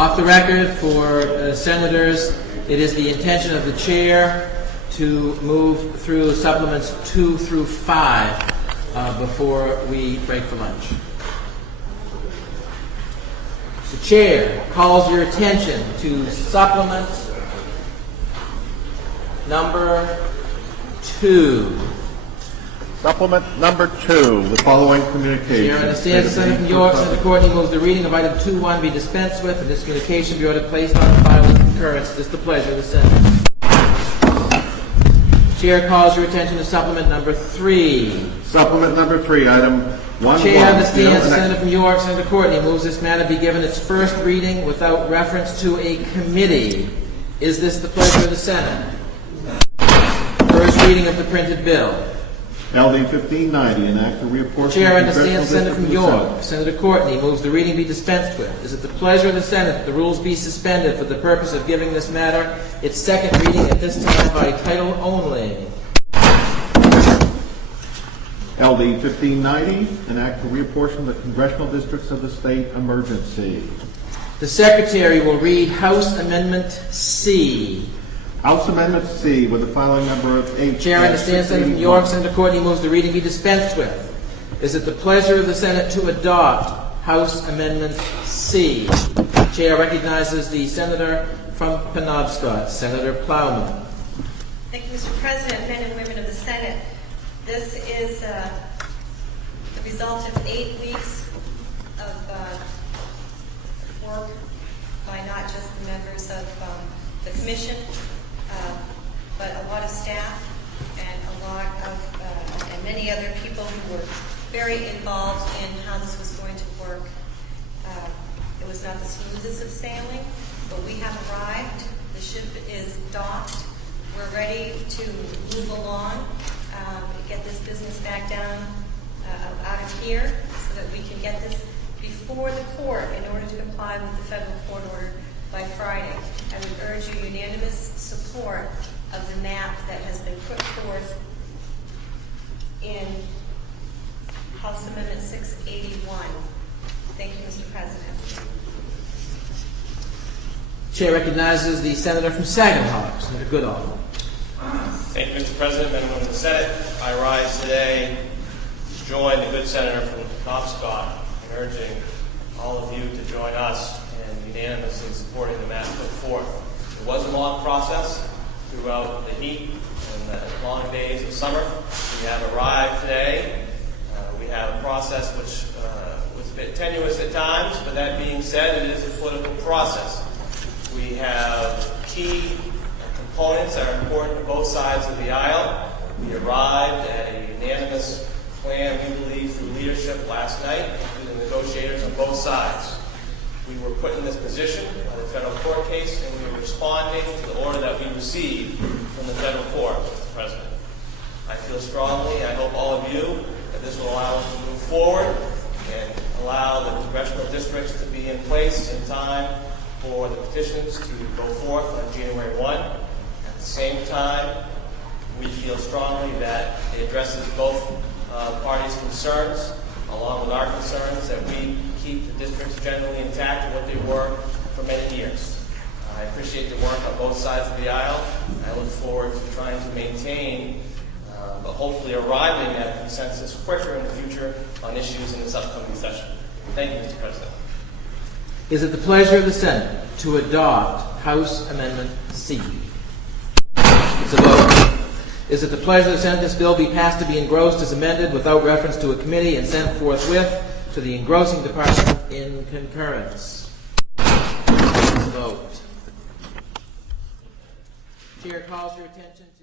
Off the record for senators, it is the intention of the chair to move through supplements 2 through 5 before we break for lunch. The chair calls your attention to supplement number 2. Supplement number 2, the following communication. Chair understands the Senator from York, Senator Courtney moves the reading of item 2.1 be dispensed with, and this communication be ordered placed on file with concurrence. It is the pleasure of the Senate. Chair calls your attention to supplement number 3. Supplement number 3, item 1. Chair understands the Senator from York, Senator Courtney moves this matter be given its first reading without reference to a committee. Is this the pleasure of the Senate? First reading of the printed bill. LD 1590, enact a reapportionment. Chair understands the Senator from York, Senator Courtney moves the reading be dispensed with. Is it the pleasure of the Senate that the rules be suspended for the purpose of giving this matter its second reading at this time by title only? LD 1590, enact a reapportionment of the congressional districts of the state emergency. The Secretary will read House Amendment C. House Amendment C with the filing number of 8. Chair understands Senator from York, Senator Courtney moves the reading be dispensed with. Is it the pleasure of the Senate to adopt House Amendment C? Chair recognizes the Senator from Penobscot, Senator Plowman. Thank you, Mr. President, men and women of the Senate. This is the result of 8 weeks of work by not just the members of the Commission, but a lot of staff and a lot of and many other people who were very involved in how this was going to work. It was not the smoothest of sailing, but we have arrived. The ship is docked. We're ready to move along, get this business back down out of here so that we can get this before the court in order to comply with the federal court order by Friday. I would urge you unanimous support of the map that has been put forth in House Amendment 681. Thank you, Mr. President. Chair recognizes the Senator from Saginaw, Senator Goodall. Thank you, Mr. President, members of the Senate. I rise today to join the good Senator from Penobscot in urging all of you to join us in unanimously supporting the map put forth. It was a long process throughout the heat and the long days of summer. We have arrived today. We have a process which was a bit tenuous at times, but that being said, it is a political process. We have key components that are important to both sides of the aisle. We arrived at a unanimous plan, we believe, through leadership last night, including negotiators on both sides. We were put in this position by the federal court case, and we were responding to the order that we received from the federal court, Mr. President. I feel strongly, I hope all of you, that this will allow us to move forward and allow the congressional districts to be in place in time for the petitions to go forth on January 1. At the same time, we feel strongly that it addresses both parties' concerns, along with our concerns, that we keep the districts generally intact and what they were for many years. I appreciate the work on both sides of the aisle. I look forward to trying to maintain, but hopefully arriving at consensus quicker in the future on issues in this upcoming session. Thank you, Mr. President. Is it the pleasure of the Senate to adopt House Amendment C? It's a vote. Is it the pleasure of the Senate this bill be passed to be engrossed as amended without reference to a committee and sent forthwith to the engrossing department in concurrence? It's a vote. Chair calls your attention to